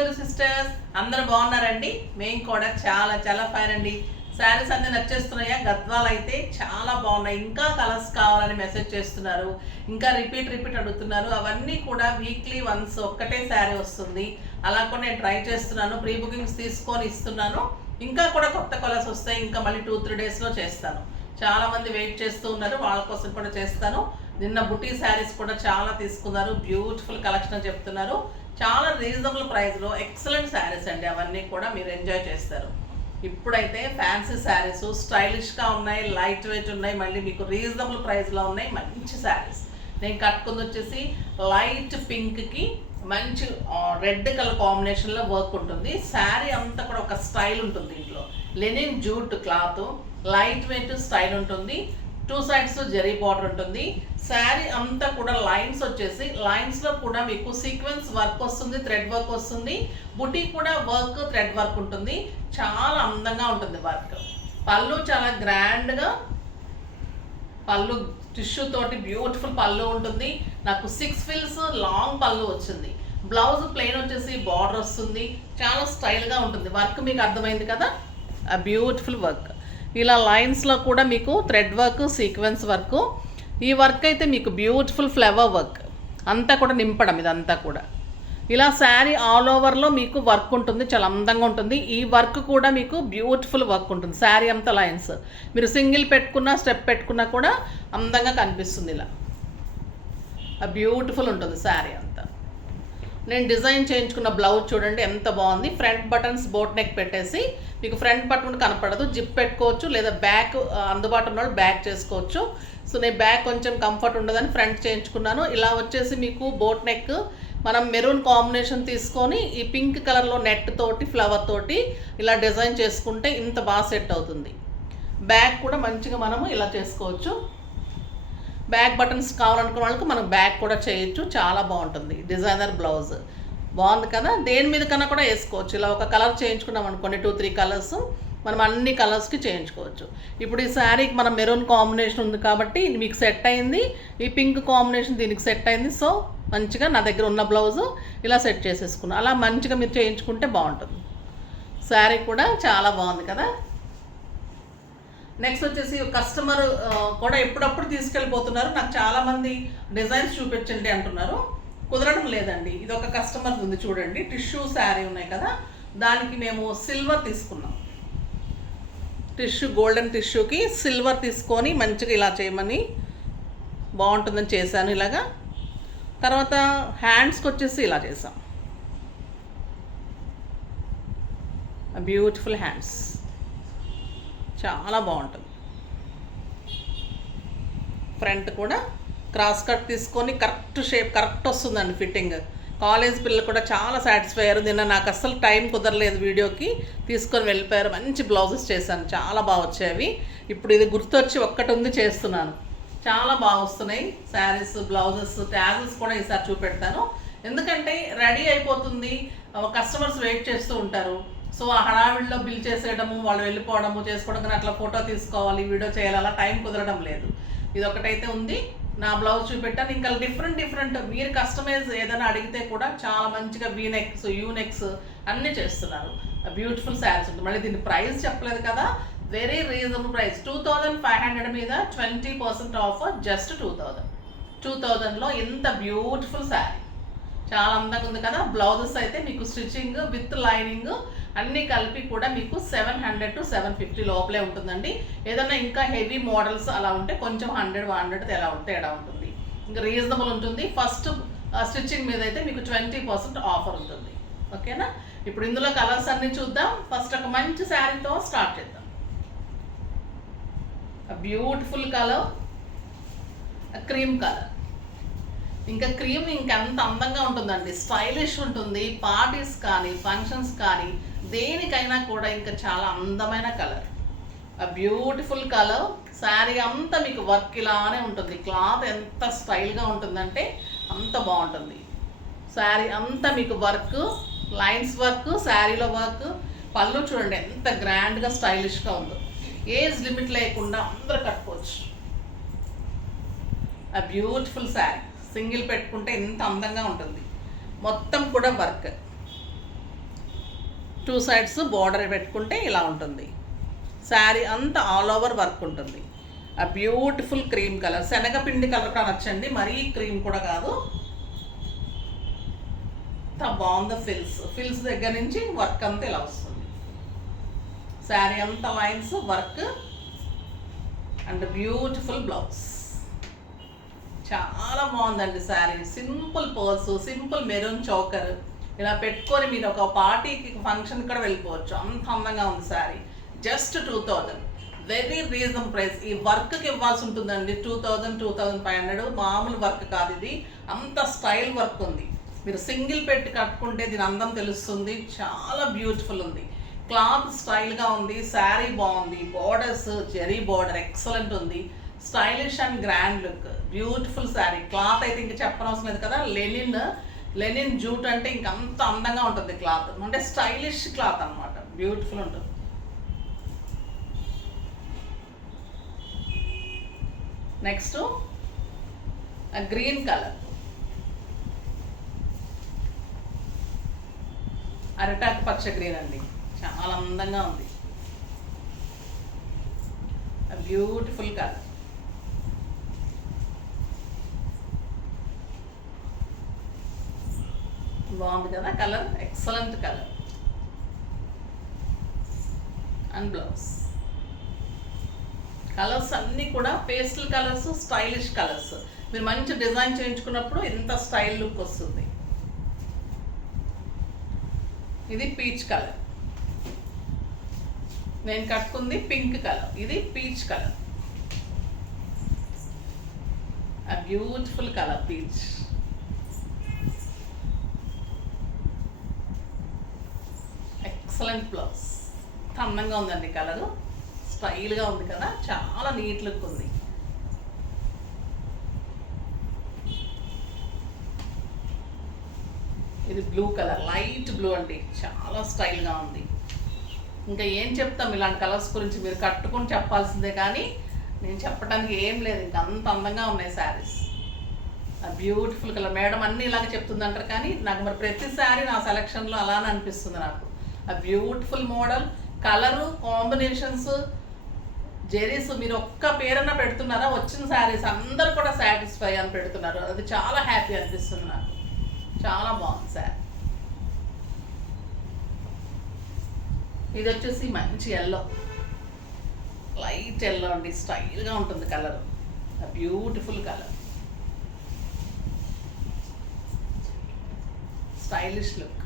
Bengaluru sisters అందరూ బాగున్నారండి. మేము కూడా చాలా చాలా ఫైన్ అండి. శారీస్ అన్నీ నచ్చేస్తున్నాయా? గద్వాలు అయితే చాలా బాగున్నాయి. ఇంకా కలర్స్ కావాలని మెసేజ్ చేస్తున్నారు, ఇంకా రిపీట్ అడుగుతున్నారు. అవన్నీ కూడా వీక్లీ వన్స్ ఒక్కటే శారీ వస్తుంది. అలా కూడా నేను ట్రై చేస్తున్నాను, ప్రీ బుకింగ్స్ తీసుకొని ఇస్తున్నాను. ఇంకా కూడా కొత్త కలర్స్ వస్తాయి. ఇంకా మళ్ళీ 2-3 డేస్లో చేస్తాను. చాలా మంది వెయిట్ చేస్తూ ఉన్నారు, వాళ్ళ కోసం కూడా చేస్తాను. నిన్న బుటీ శారీస్ కూడా చాలా తీసుకున్నారు, బ్యూటిఫుల్ కలెక్షన్ అని చెప్తున్నారు. చాలా రీజనబుల్ ప్రైస్లో ఎక్సలెంట్ శారీస్ అండి. అవన్నీ కూడా మీరు ఎంజాయ్ చేస్తారు. ఇప్పుడైతే ఫ్యాన్సీ శారీస్ స్టైలిష్గా ఉన్నాయి, లైట్ వెయిట్ ఉన్నాయి, మళ్ళీ మీకు రీజనబుల్ ప్రైస్లో ఉన్నాయి మంచి శారీస్. నేను కట్టుకుంది వచ్చేసి లైట్ పింక్కి మంచి రెడ్ కలర్ కాంబినేషన్లో వర్క్ ఉంటుంది. శారీ అంతా కూడా ఒక స్టైల్ ఉంటుంది. దీంట్లో linen jute cloth, light weight style ఉంటుంది. 2 sides జరీ బార్డర్ ఉంటుంది. శారీ అంతా కూడా లైన్స్ వచ్చేసి లైన్స్లో కూడా మీకు సీక్వెన్స్ వర్క్ వస్తుంది, థ్రెడ్ వర్క్ వస్తుంది. బుటీ కూడా వర్క్, థ్రెడ్ వర్క్ ఉంటుంది. చాలా అందంగా ఉంటుంది వర్క్. పళ్ళు చాలా గ్రాండ్గా, పళ్ళు టిష్యూ తోటి బ్యూటిఫుల్ పళ్ళు ఉంటుంది. నాకు 6 frills లాంగ్ పళ్ళు వచ్చింది. బ్లౌజ్ ప్లెయిన్ వచ్చేసి బార్డర్ వస్తుంది. చాలా స్టైల్గా ఉంటుంది. వర్క్ మీకు అర్థమైంది కదా, ఆ బ్యూటిఫుల్ వర్క్. ఇలా లైన్స్లో కూడా మీకు థ్రెడ్ వర్క్, సీక్వెన్స్ వర్క్. ఈ వర్క్ అయితే మీకు బ్యూటిఫుల్ ఫ్లవర్ వర్క్ అంతా కూడా నింపడం. ఇదంతా కూడా ఇలా శారీ ఆల్ ఓవర్లో మీకు వర్క్ ఉంటుంది, చాలా అందంగా ఉంటుంది. ఈ వర్క్ కూడా మీకు బ్యూటిఫుల్ వర్క్ ఉంటుంది. శారీ అంతా లైన్స్ మీరు సింగిల్ పెట్టుకున్నా, స్టెప్ పెట్టుకున్నా కూడా అందంగా కనిపిస్తుంది. ఇలా బ్యూటిఫుల్ ఉంటుంది శారీ అంతా. నేను డిజైన్ చేయించుకున్న బ్లౌజ్ చూడండి ఎంత బాగుంది. ఫ్రంట్ బటన్స్ బోట్ నెక్ పెట్టేసి మీకు ఫ్రంట్ బటన్ కనపడదు, జిప్ పెట్టుకోవచ్చు, లేదా బ్యాక్ అందుబాటులో ఉన్న బ్యాక్ చేసుకోవచ్చు. సో నేను బ్యాక్ కొంచెం కంఫర్ట్ ఉండదని ఫ్రంట్ చేయించుకున్నాను. ఇలా వచ్చేసి మీకు బోట్ నెక్ మనం మెరూన్ కాంబినేషన్ తీసుకొని ఈ పింక్ కలర్లో నెట్ తోటి ఫ్లవర్ తోటి ఇలా డిజైన్ చేసుకుంటే ఇంత బాగా సెట్ అవుతుంది. బ్యాక్ కూడా మంచిగా మనము ఇలా చేసుకోవచ్చు. బ్యాక్ బటన్స్ కావాలనుకున్న వాళ్ళకి మనం బ్యాక్ కూడా చేయొచ్చు. చాలా బాగుంటుంది. డిజైనర్ బ్లౌజ్ బాగుంది కదా. దేని మీద కన్నా కూడా వేసుకోవచ్చు. ఇలా ఒక కలర్ చేయించుకున్నాం అనుకోండి, 2-3 కలర్స్ మనం అన్ని కలర్స్కి చేయించుకోవచ్చు. ఇప్పుడు ఈ శారీకి మనం మెరూన్ కాంబినేషన్ ఉంది కాబట్టి మీకు సెట్ అయింది. ఈ పింక్ కాంబినేషన్ దీనికి సెట్ అయింది. సో మంచిగా నా దగ్గర ఉన్న బ్లౌజు ఇలా సెట్ చేసేసుకున్నాను. అలా మంచిగా మీరు చేయించుకుంటే బాగుంటుంది. శారీ కూడా చాలా బాగుంది కదా. నెక్స్ట్ వచ్చేసి కస్టమర్ కూడా ఎప్పుడప్పుడు తీసుకెళ్ళిపోతున్నారు. నాకు చాలామంది డిజైన్స్ చూపించండి అంటున్నారు, కుదరడం లేదండి. ఇది ఒక కస్టమర్ ఉంది చూడండి, టిష్యూ శారీ ఉన్నాయి కదా, దానికి మేము సిల్వర్ తీసుకున్నాం. టిష్యూ గోల్డెన్ టిష్యూకి సిల్వర్ తీసుకొని మంచిగా ఇలా చేయమని బాగుంటుందని చేశాను ఇలాగా. తర్వాత హ్యాండ్స్కి వచ్చేసి ఇలా చేసాం, బ్యూటిఫుల్ హ్యాండ్స్ చాలా బాగుంటుంది. ఫ్రంట్ కూడా క్రాస్ కట్ తీసుకొని కరెక్ట్ షేప్ కరెక్ట్ వస్తుందండి ఫిట్టింగ్. కాలేజ్ పిల్లలు కూడా చాలా సాటిస్ఫై అయ్యారు. నిన్న నాకు అస్సలు టైం కుదరలేదు, వీడియోకి తీసుకొని వెళ్ళిపోయారు. మంచి బ్లౌజెస్ చేశాను, చాలా బాగా వచ్చేవి. ఇప్పుడు ఇది గుర్తొచ్చి ఒక్కటి ఉంది చేస్తున్నాను. చాలా బాగా వస్తున్నాయి శారీస్, బ్లౌజెస్, ట్యాజెస్ కూడా ఈసారి చూపెడతాను. ఎందుకంటే రెడీ అయిపోతుంది, కస్టమర్స్ వెయిట్ చేస్తూ ఉంటారు. సో ఆ హడావిడిలో బిల్ చేసేయడము, వాళ్ళు వెళ్ళిపోవడము, చేసుకోవడం కానీ అట్లా ఫోటో తీసుకోవాలి, వీడియో చేయాలి, అలా టైం కుదరడం లేదు. ఇది ఒకటైతే ఉంది. నా బ్లౌజ్ చూపెట్టాను. ఇంకా డిఫరెంట్ మీరు కస్టమైజ్ ఏదైనా అడిగితే కూడా చాలా మంచిగా వీనెక్స్, యూనెక్స్ అన్నీ చేస్తున్నారు. బ్యూటిఫుల్ శారీస్ ఉంటుంది. మళ్ళీ దీని ప్రైస్ చెప్పలేదు కదా, వెరీ రీజనబుల్ ప్రైస్. 2500 మీద 20% ఆఫర్, జస్ట్ 2000లో ఇంత బ్యూటిఫుల్ శారీ చాలా అందంగా ఉంది కదా. బ్లౌజెస్ అయితే మీకు స్టిచ్చింగ్ విత్ లైనింగ్ అన్నీ కలిపి కూడా మీకు 700 to 750 లోపలే ఉంటుందండి. ఏదైనా ఇంకా హెవీ మోడల్స్ అలా ఉంటే కొంచెం 100 ఎలా ఉంటే ఎలా ఉంటుంది. ఇంకా రీజనబుల్ ఉంటుంది. ఫస్ట్ స్టిచ్చింగ్ మీద అయితే మీకు 20% ఆఫర్ ఉంటుంది. ఓకేనా. ఇప్పుడు ఇందులో కలర్స్ అన్నీ చూద్దాం. ఫస్ట్ ఒక మంచి శారీతో స్టార్ట్ చేద్దాం. Beautiful colour, cream colour. ఇంకా క్రీమ్ ఇంకెంత అందంగా ఉంటుందండి, స్టైలిష్ ఉంటుంది. పార్టీస్ కానీ ఫంక్షన్స్ కానీ దేనికైనా కూడా ఇంకా చాలా అందమైన కలర్. Beautiful colour. శారీ అంతా మీకు వర్క్ ఇలానే ఉంటుంది. క్లాత్ ఎంత స్టైల్గా ఉంటుందంటే అంత బాగుంటుంది. శారీ అంతా మీకు వర్క్, లైన్స్ వర్క్, శారీలో వర్క్. పళ్ళు చూడండి ఎంత గ్రాండ్గా స్టైలిష్గా ఉందో. ఏజ్ లిమిట్ లేకుండా అందరూ కట్టుకోవచ్చు. బ్యూటిఫుల్ శారీ సింగిల్ పెట్టుకుంటే ఎంత అందంగా ఉంటుంది. మొత్తం కూడా వర్క్. టూ సైడ్స్ బోర్డర్ పెట్టుకుంటే ఇలా ఉంటుంది. శారీ అంతా ఆల్ ఓవర్ వర్క్ ఉంటుంది. ఆ బ్యూటిఫుల్ క్రీమ్ కలర్, శనగపిండి కలర్ కూడా నచ్చండి, మరీ క్రీమ్ కూడా కాదు. అంత బాగుంది. ఫిల్స్ దగ్గర నుంచి వర్క్ అంతా ఇలా వస్తుంది. శారీ అంతా lines work and beautiful blouse. చాలా బాగుందండి sari. Simple purse, simple maroon choker ఇలా పెట్టుకొని మీరు ఒక పార్టీకి ఫంక్షన్ కూడా వెళ్ళిపోవచ్చు. అంత అందంగా ఉంది sari. Just 2000, very reasonable price. ఈ వర్క్కి ఇవ్వాల్సి ఉంటుందండి 2000, 2500. మామూలు వర్క్ కాదు ఇది, అంత స్టైల్ వర్క్ ఉంది. మీరు సింగిల్ పెట్టి కట్టుకుంటే దీని అందం తెలుస్తుంది. చాలా బ్యూటిఫుల్ ఉంది. క్లాత్ స్టైల్గా ఉంది. శారీ బాగుంది. బోర్డర్స్ జెరీ బోర్డర్ ఎక్సలెంట్ ఉంది. Stylish and grand look. Beautiful sari. Cloth అయితే ఇంక చెప్పనవసరం లేదు కదా. లెనిన్ జూట్ అంటే ఇంక అంత అందంగా ఉంటుంది క్లాత్. అంటే స్టైలిష్ క్లాత్ అనమాట. బ్యూటిఫుల్ ఉంటుంది. నెక్స్ట్ గ్రీన్ కలర్, అరిటాకు పచ్చ గ్రీన్ అండి. చాలా అందంగా ఉంది. Beautiful colour. బాగుంది కదా colour. Excellent colour. And blouse. Colours అన్నీ కూడా పేస్టల్ కలర్స్, స్టైలిష్ కలర్స్. మీరు మంచి డిజైన్ చేయించుకున్నప్పుడు ఎంత స్టైల్ లుక్ వస్తుంది. ఇది పీచ్ కలర్. నేను కట్టుకుంది పింక్ కలర్. ఇది పీచ్ కలర్. ఆ beautiful colour peach. Excellent blouse. అందంగా ఉందండి కలరు. స్టైల్గా ఉంది కదా. చాలా నీట్ లుక్ ఉంది. ఇది బ్లూ కలర్, లైట్ బ్లూ అండి. చాలా స్టైల్గా ఉంది. ఇంకా ఏం చెప్తాం ఇలాంటి కలర్స్ గురించి, మీరు కట్టుకుని చెప్పాల్సిందే కానీ నేను చెప్పడానికి ఏం లేదు. ఇంకా అంత అందంగా ఉన్నాయి శారీస్. Beautiful colour. మేడం అన్నీ ఇలాగే చెప్తుందంటారు కానీ నాకు మరి ప్రతి శారీ నా సెలక్షన్లో అలానే అనిపిస్తుంది నాకు. ఆ beautiful model, colour, combinations, zaris. మీరు ఒక్క పేరన్నా పెడుతున్నారా, వచ్చిన శారీస్ అందరు కూడా సాటిస్ఫై అని పెడుతున్నారు. అది చాలా హ్యాపీ అనిపిస్తుంది నాకు. చాలా బాగుంది శారీ. ఇది వచ్చేసి మంచి ఎల్లో, లైట్ ఎల్లో అండి. స్టైల్గా ఉంటుంది colour. Beautiful colour. Stylish look.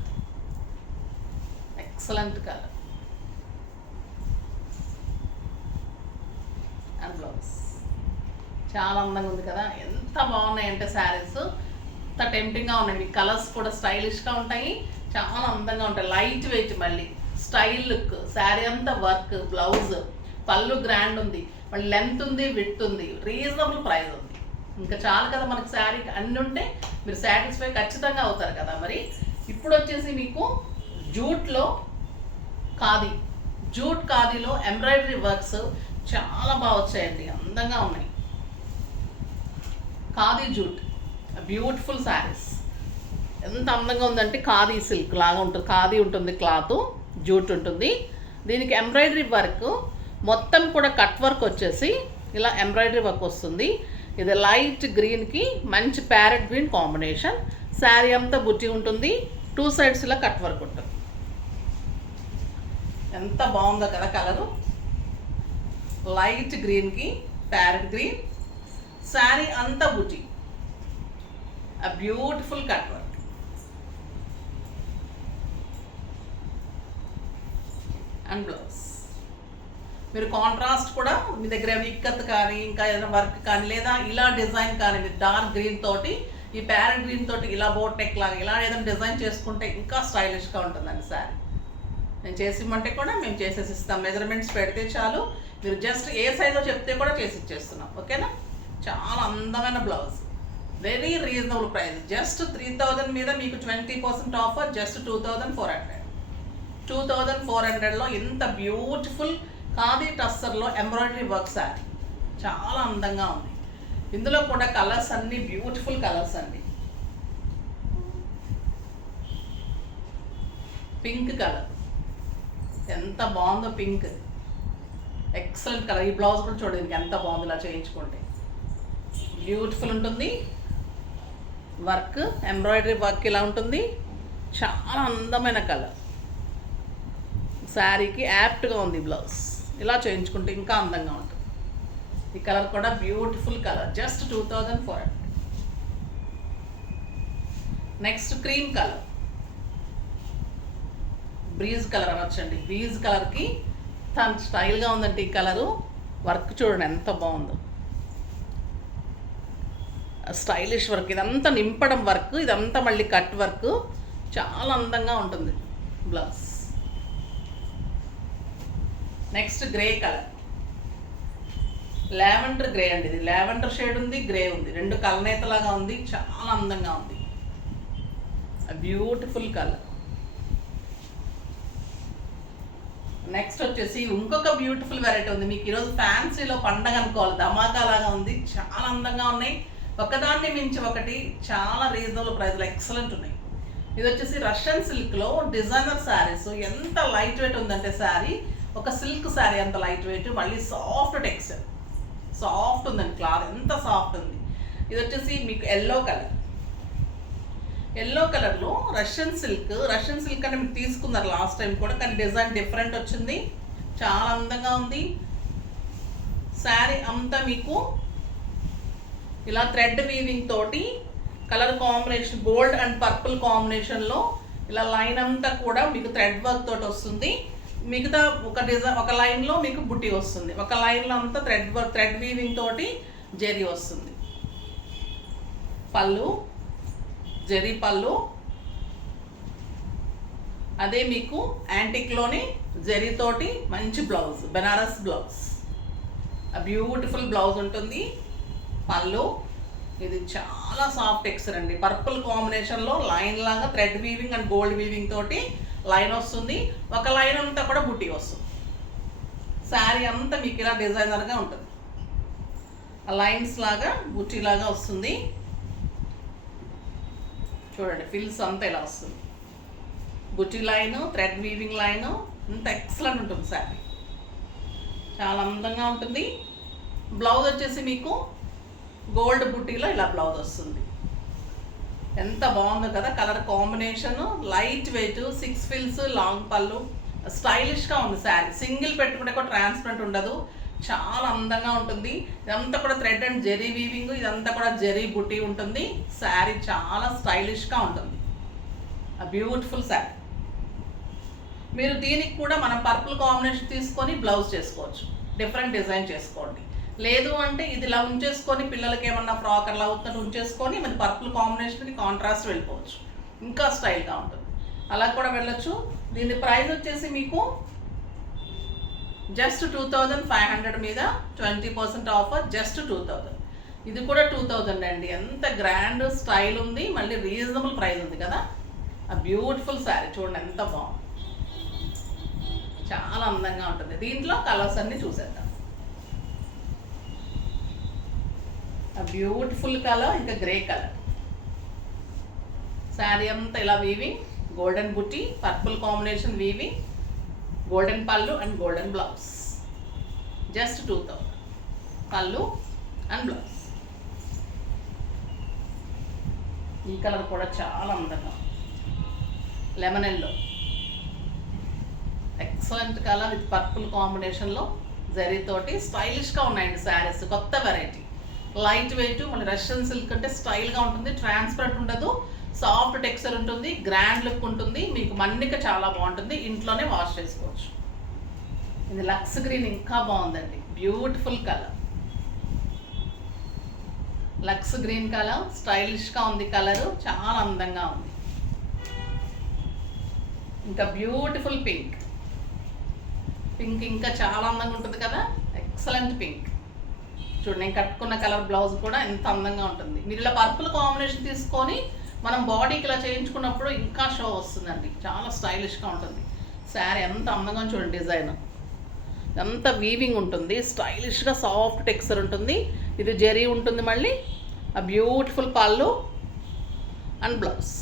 Excellent colour. And blouse. చాలా అందంగా ఉంది కదా. ఎంత బాగున్నాయంటే శారీస్, ఎంత టెంప్టింగ్గా ఉన్నాయి. మీ కలర్స్ కూడా స్టైలిష్గా ఉంటాయి, చాలా అందంగా ఉంటాయి. లైట్ వెయిట్, మళ్ళీ స్టైల్ లుక్. శారీ అంతా వర్క్. బ్లౌజ్, పళ్ళు గ్రాండ్ ఉంది, మళ్ళీ లెంత్ ఉంది, విడ్త్ ఉంది, రీజనబుల్ ప్రైస్ ఉంది. ఇంకా చాలు కదా మనకి శారీ. అన్నీ ఉంటే మీరు సాటిస్ఫై ఖచ్చితంగా అవుతారు కదా. మరి ఇప్పుడు వచ్చేసి మీకు జూట్లో ఖాదీ, జూట్ ఖాదీలో ఎంబ్రాయిడరీ వర్క్స్ చాలా బాగా వచ్చాయండి. అందంగా ఉన్నాయి. Khadi jute, beautiful saris. ఎంత అందంగా ఉందంటే ఖాదీ సిల్క్ లాగా ఉంటుంది. ఖాదీ ఉంటుంది క్లాత్, జూట్ ఉంటుంది. దీనికి ఎంబ్రాయిడరీ వర్క్ మొత్తం కూడా కట్ వర్క్ వచ్చేసి ఇలా ఎంబ్రాయిడరీ వర్క్ వస్తుంది. ఇది లైట్ గ్రీన్కి మంచి ప్యారెట్ గ్రీన్ కాంబినేషన్. శారీ అంతా బుట్టి ఉంటుంది. టూ సైడ్స్ ఇలా కట్ వర్క్ ఉంటుంది. ఎంత బాగుందో కదా కలరు. లైట్ గ్రీన్కి ప్యారెట్ గ్రీన్. శారీ అంతా బుట్టి. ఆ beautiful cut work. And blouse. మీరు కాంట్రాస్ట్ కూడా మీ దగ్గర ఇక్కత్ కానీ ఇంకా ఏదైనా వర్క్ కానీ లేదా ఇలా డిజైన్ కానీ మీరు డార్క్ గ్రీన్ తోటి ఈ ప్యారెట్ గ్రీన్ తోటి ఇలా బోట్ నెక్ లాగా ఇలా ఏదైనా డిజైన్ చేసుకుంటే ఇంకా స్టైలిష్గా ఉంటుందండి శారీ. నేను చేసి ఇమ్మంటే కూడా మేము చేసేసి ఇస్తాం. మెజర్మెంట్స్ పెడితే చాలు. మీరు జస్ట్ ఏ సైజో చెప్తే కూడా చేసి ఇచ్చేస్తున్నాం. ఓకేనా. చాలా అందమైన blouse. Very reasonable price. Just 3000 మీద మీకు 20% ఆఫర్. జస్ట్ 2400. 2400లో ఇంత బ్యూటిఫుల్ ఖాదీ టస్సర్లో ఎంబ్రాయిడరీ వర్క్ శారీ. చాలా అందంగా ఉంది. ఇందులో కూడా కలర్స్ అన్నీ బ్యూటిఫుల్ కలర్స్ అండి. పింక్ కలర్, ఎంత బాగుందో పింక్, ఎక్సలెంట్ కలర్. ఈ బ్లౌజ్ కూడా చూడండి ఎంత బాగుంది ఇలా చేయించుకోండి. బ్యూటిఫుల్ ఉంటుంది వర్క్, ఎంబ్రాయిడరీ వర్క్ ఇలా ఉంటుంది. చాలా అందమైన కలర్, శారీకి యాప్ట్గా ఉంది బ్లౌజ్. ఇలా చేయించుకుంటే ఇంకా అందంగా ఉంటుంది. ఈ కలర్ కూడా beautiful colour, just 2400. Next cream colour, breeze colour అనొచ్చండి. బ్రీజ్ కలర్కి తన స్టైల్గా ఉందంటే ఈ కలరు. వర్క్ చూడండి ఎంత బాగుందో, స్టైలిష్ వర్క్. ఇదంతా నింపడం వర్క్, ఇదంతా మళ్ళీ కట్ వర్క్. చాలా అందంగా ఉంటుంది blouse. Next grey colour, lavender grey అండి. ఇది లావెండర్ షేడ్ ఉంది, గ్రే ఉంది, రెండు కలనేతలాగా ఉంది. చాలా అందంగా ఉంది, బ్యూటిఫుల్ కలర్. నెక్స్ట్ వచ్చేసి ఇంకొక బ్యూటిఫుల్ వెరైటీ ఉంది. మీకు ఈరోజు ఫ్యాన్సీలో పండగ అనుకోవాలి, ధమాకా లాగా ఉంది. చాలా అందంగా ఉన్నాయి, ఒకదాన్ని మించి ఒకటి. చాలా రీజనబుల్ ప్రైస్లో ఎక్సలెంట్ ఉన్నాయి. ఇది వచ్చేసి రష్యన్ సిల్క్లో డిజైనర్ శారీస్. ఎంత లైట్ వెయిట్ ఉందంటే శారీ, ఒక సిల్క్ శారీ అంత లైట్ వెయిట్, మళ్ళీ సాఫ్ట్ టెక్స్చర్, సాఫ్ట్ ఉందండి క్లాత్, ఎంత సాఫ్ట్ ఉంది. ఇది వచ్చేసి మీకు ఎల్లో కలర్. ఎల్లో కలర్లో రష్యన్ సిల్క్ అంటే మీకు తీసుకున్నారు లాస్ట్ టైం కూడా, కానీ డిజైన్ డిఫరెంట్ వచ్చింది. చాలా అందంగా ఉంది. శారీ అంతా మీకు ఇలా థ్రెడ్ వీవింగ్ తోటి colour combination, gold and purple కాంబినేషన్లో ఇలా లైన్ అంతా కూడా మీకు థ్రెడ్ వర్క్ తోటి వస్తుంది. మిగతా ఒక డిజైన్, ఒక లైన్లో మీకు బుట్టి వస్తుంది, ఒక లైన్లో అంతా థ్రెడ్ వీవింగ్ తోటి జెరీ వస్తుంది. పళ్ళు జెరీ పళ్ళు, అదే మీకు యాంటిక్లోని జెరీతోటి మంచి blouse, Banaras blouse, beautiful blouse ఉంటుంది. పళ్ళు ఇది చాలా సాఫ్ట్ టెక్స్చర్ అండి. పర్పుల్ కాంబినేషన్లో లైన్ లాగా thread weaving and gold weaving తోటి లైన్ వస్తుంది, ఒక లైన్ అంతా కూడా బుట్టి వస్తుంది. శారీ అంతా మీకు ఇలా డిజైనర్గా ఉంటుంది, లైన్స్ లాగా బుట్టి లాగా వస్తుంది. చూడండి ఫిల్స్ అంతా ఇలా వస్తుంది, బుట్టి లైను, థ్రెడ్ వీవింగ్ లైను, అంత ఎక్సలెంట్ ఉంటుంది శారీ. చాలా అందంగా ఉంటుంది. బ్లౌజ్ వచ్చేసి మీకు గోల్డ్ బుట్టీలో ఇలా బ్లౌజ్ వస్తుంది. ఎంత బాగుందో కదా కలర్ కాంబినేషన్, లైట్ వెయిట్, 6 ఫిల్స్, లాంగ్ పళ్ళు, స్టైలిష్గా ఉంది శారీ. సింగిల్ పెట్టుకుంటే కూడా ట్రాన్స్పరెంట్ ఉండదు, చాలా అందంగా ఉంటుంది. ఇదంతా కూడా థ్రెడ్ అండ్ జెరీ వీవింగ్, ఇదంతా కూడా జెరీ బుట్టి ఉంటుంది. శారీ చాలా స్టైలిష్గా ఉంటుంది, బ్యూటిఫుల్ శారీ. మీరు దీనికి కూడా మనం పర్పుల్ కాంబినేషన్ తీసుకొని బ్లౌజ్ చేసుకోవచ్చు, డిఫరెంట్ డిజైన్ చేసుకోండి. లేదు అంటే ఇది ఇలా ఉంచేసుకొని పిల్లలకి ఏమన్నా ఫ్రాక్ అలా అవుతున్నట్టు ఉంచేసుకొని మన పర్పుల్ కాంబినేషన్కి కాంట్రాస్ట్ వెళ్ళిపోవచ్చు, ఇంకా స్టైల్గా ఉంటుంది. అలా కూడా వెళ్ళొచ్చు. దీని ప్రైస్ వచ్చేసి మీకు జస్ట్ 2500 మీద 20% ఆఫర్, జస్ట్ 2000. ఇది కూడా 2000 అండి. ఎంత గ్రాండ్ స్టైల్ ఉంది, మళ్ళీ రీజనబుల్ ప్రైస్ ఉంది కదా. ఆ బ్యూటిఫుల్ శారీ చూడండి ఎంత బాగుంది, చాలా అందంగా ఉంటుంది. దీంట్లో కలర్స్ అన్నీ చూసేద్దాం. బ్యూటిఫుల్ కలర్, ఇంకా గ్రే కలర్. శారీ అంతా ఇలా వీవింగ్, గోల్డెన్ బుట్టి, పర్పుల్ కాంబినేషన్ వీవింగ్, గోల్డెన్ పళ్ళు అండ్ గోల్డెన్ బ్లౌజ్, జస్ట్ 2000 పళ్ళు అండ్ బ్లౌజ్. ఈ కలర్ కూడా చాలా అందంగా, lemon yellow, excellent colour with purple కాంబినేషన్లో జరీతోటి స్టైలిష్గా ఉన్నాయండి శారీస్. కొత్త వెరైటీ, లైట్ వెయిట్, మళ్ళీ రష్యన్ సిల్క్ అంటే స్టైల్గా ఉంటుంది, ట్రాన్స్పరెంట్ ఉండదు, సాఫ్ట్ టెక్స్చర్ ఉంటుంది, గ్రాండ్ లుక్ ఉంటుంది. మీకు మన్నిక చాలా బాగుంటుంది, ఇంట్లోనే వాష్ చేసుకోవచ్చు. ఇది లక్స్ గ్రీన్ ఇంకా బాగుందండి, beautiful colour, lux green colour, స్టైలిష్గా ఉంది కలరు, చాలా అందంగా ఉంది. ఇంకా బ్యూటిఫుల్ పింక్, పింక్ ఇంకా చాలా అందంగా ఉంటుంది కదా, ఎక్సలెంట్ పింక్. చూడండి నేను కట్టుకున్న కలర్ బ్లౌజ్ కూడా ఎంత అందంగా ఉంటుంది. మీరు ఇలా పర్పుల్ కాంబినేషన్ తీసుకొని మనం బాడీకి ఇలా చేయించుకున్నప్పుడు ఇంకా షో వస్తుందండి, చాలా స్టైలిష్గా ఉంటుంది శారీ. ఎంత అందంగా చూడండి డిజైన్, అంతా వీవింగ్ ఉంటుంది, స్టైలిష్గా సాఫ్ట్ టెక్స్చర్ ఉంటుంది. ఇది జెరీ ఉంటుంది, మళ్ళీ ఆ బ్యూటిఫుల్ పళ్ళు అండ్ బ్లౌజ్,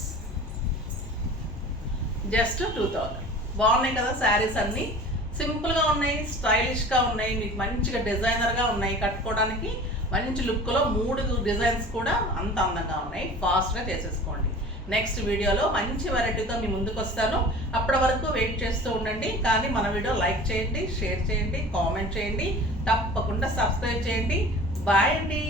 జస్ట్ 2000. బాగున్నాయి కదా శారీస్ అన్నీ సింపుల్గా ఉన్నాయి, స్టైలిష్గా ఉన్నాయి, మీకు మంచిగా డిజైనర్గా ఉన్నాయి, కట్టుకోవడానికి మంచి లుక్లో 3 డిజైన్స్ కూడా అంత అందంగా ఉన్నాయి. ఫాస్ట్గా చేసేసుకోండి. నెక్స్ట్ వీడియోలో మంచి వెరైటీతో మీ ముందుకు వస్తాను. అప్పటి వరకు వెయిట్ చేస్తూ ఉండండి. కానీ మన వీడియో లైక్ చేయండి, షేర్ చేయండి, కామెంట్ చేయండి, తప్పకుండా సబ్స్క్రైబ్ చేయండి. బాయ్ అండి.